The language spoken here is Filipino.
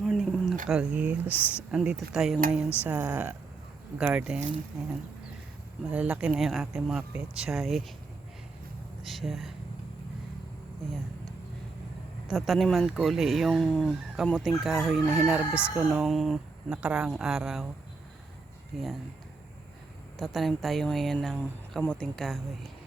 Morning mga kalihis. Andito tayo ngayon sa garden. Ayan. Malalaki na yung aking mga pechay. Ito siya. Ayan. Tataniman ko uli yung kamuting kahoy na hinarbis ko nung nakaraang araw. Ayan. Tatanim tayo ngayon ng kamuting kahoy.